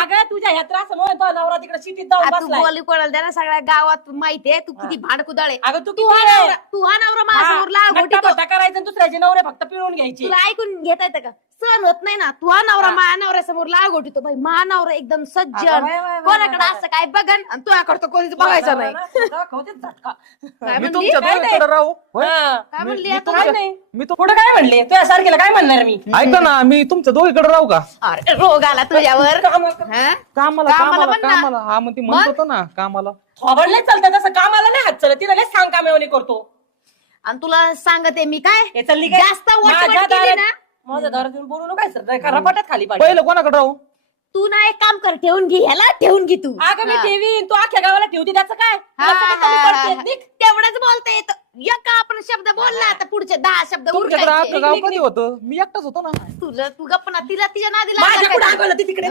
अगं तुझ्या ह्या त्रासामुळे तो नवरा तिकडे शेतीत जाऊन तू बसलाय. बोली कोणाला द्या सगळ्या गावात माहितीये तू किती भांडकुदळ आहे. अगं तू तू किती हा आहे? नवरा माझ्यासमोर लागोटी नट्टापट्टा करायचं आणि दुसऱ्याचे नवरे फक्त पिळून घ्यायचे. तुला ऐकून घेता येतं का? सहन होत नाही ना. तू हा नवरा माझ्या नवऱ्यासमोर लागोटी तो भाई महानवरा एकदम सज्जन अगं बाय, बाय, बाय, कोणाकडे बाय. असं काय बघन आणि तुझ्याकडे कोणीच बघायचं नाही. दाखवतेच झटका. काय मी म्हणली? तुमच्या काय दोघीकडे राहू होय? हा. काय म्हणली मी आता? काय नाही मी तो पुढे काय म्हणले तुझ्या सारखेला काय म्हणणार मी? ऐका ना मी तुमच्या दोघीकडे राहू का? अरे रोग आला तुझ्यावर हा? कामाला कामाला कामाला म्हण ना. कामाला हा मग ती म्हणत होतं ना कामाला. थोबड नाही चालतं तसं कामाला नाही हात चल तिला लय सांग कामेवणी करतो. आणि तुला सांगते मी काय हे चालली काय जास्त वटवट माझ्या केली दारात- ना. माझ्या दारात येऊन बोलू नका सर रपाट्यात खाली पाहिजे. पहिलं कोणाकडे राहू? तू ना एक काम कर ठेवून घे ह्याला ठेवून घे तू. अगं मी हा. ठेवीन तू अख्ख्या गावाला ठेवती त्याचं काय हा, तुला सगळं कमी हा, पडते, हा. निघ. तेवढंच बोलता येतं. एक आपण शब्द बोलला आता पुढचे 10 शब्द तुमच्याकडे उरकायचे. अख्खं गाव कधी होतं? मी एकटाच होतो ना. तुझं तू गप्प ना तिला तिच्या नादी माझ्या लागायला पुढे काय? ती तिकडे